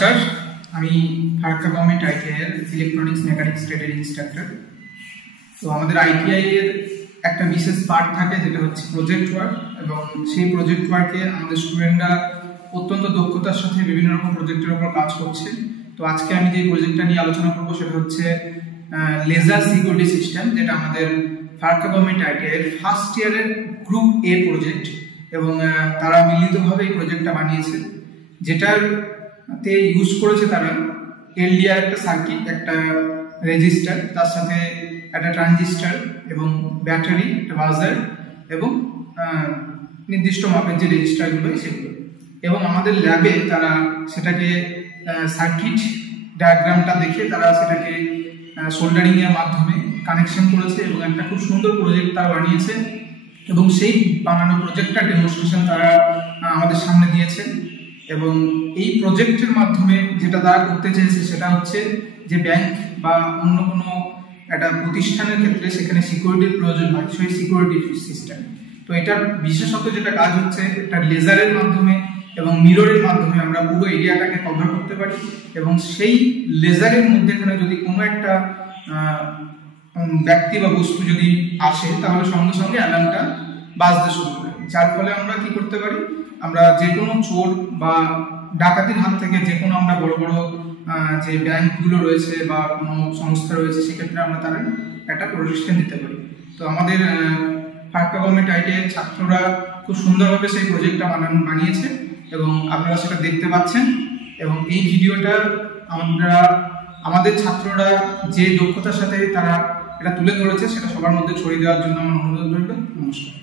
নমস্কার, আমি Farakka government ITI এর ইলেকট্রনিক্স মেকানিক্স ট্রেডের ইনস্ট্রাক্টর। তো আমাদের আইটিআই এর একটা বিশেষ পার্ট থাকে যেটা হচ্ছে প্রজেক্ট ওয়ার্ক, এবং সেই প্রজেক্ট ওয়ার্কে আমাদের স্টুডেন্টরা অত্যন্ত দক্ষতার সাথে বিভিন্ন রকম প্রজেক্টের উপর কাজ করছে। তো আজকে আমি যে প্রজেক্টটা নিয়ে আলোচনা করবো সেটা হচ্ছে লেজার সিকিউরিটি সিস্টেম, যেটা আমাদের ফারাক্কা গভর্নমেন্ট আইটিআই এর ফার্স্ট ইয়ারের গ্রুপ এ প্রজেক্ট, এবং তারা মিলিতভাবে এই প্রজেক্টটা বানিয়েছে। যেটাতে ইউজ করেছে তারা এলডিআর একটা সার্কিট, একটা রেজিস্টার, তার সাথে একটা ট্রানজিস্টার এবং ব্যাটারি, একটা বাজার এবং নির্দিষ্ট মাপের যে রেজিস্টারগুলো সেগুলো। এবং আমাদের ল্যাবে তারা সেটাকে সার্কিট ডায়াগ্রামটা দেখে তারা সেটাকে সোল্ডারিং এর মাধ্যমে কানেকশন করেছে এবং একটা খুব সুন্দর প্রজেক্ট তারা বানিয়েছে। এবং সেই বানানো প্রজেক্টটা ডেমনস্ট্রেশন তারা আমাদের সামনে দিয়েছে। এবং এই প্রজেক্টের মাধ্যমে যেটা তারা করতে চেয়েছে সেটা হচ্ছে যে ব্যাংক বা অন্য কোনো একটা প্রতিষ্ঠানের ক্ষেত্রে সেখানে সিকিউরিটির প্রয়োজন হয়, সেই সিকিউরিটি সিস্টেম। তো এটার বিশেষত যেটা কাজ হচ্ছে একটা লেজারের মাধ্যমে এবং মিররের মাধ্যমে আমরা পুরো এরিয়াটাকে কভার করতে পারি, এবং সেই লেজারের মধ্যেখানে যদি কোনো একটা ব্যক্তি বা বস্তু যদি আসে তাহলে সঙ্গে সঙ্গে অ্যালার্মটা বাজতে শুরু করে, যার ফলে আমরা কি করতে পারি, আমরা যে কোনো চোর বা ডাকাতির হাত থেকে যে কোনো আমরা বড় বড় যে ব্যাংকগুলো রয়েছে বা কোনো সংস্থা রয়েছে সেক্ষেত্রে আমরা তারা একটা প্রোটেকশন দিতে পারি। তো আমাদের ফারাক্কা গভর্নমেন্ট আইটিআই ছাত্ররা খুব সুন্দরভাবে সেই প্রজেক্টটা বানিয়েছে এবং আপনারা সেটা দেখতে পাচ্ছেন। এবং এই ভিডিওটা আমাদের ছাত্ররা যে দক্ষতার সাথে তারা এটা তুলে ধরেছে সেটা সবার মধ্যে ছড়িয়ে দেওয়ার জন্য আমার অনুরোধ রইল। নমস্কার।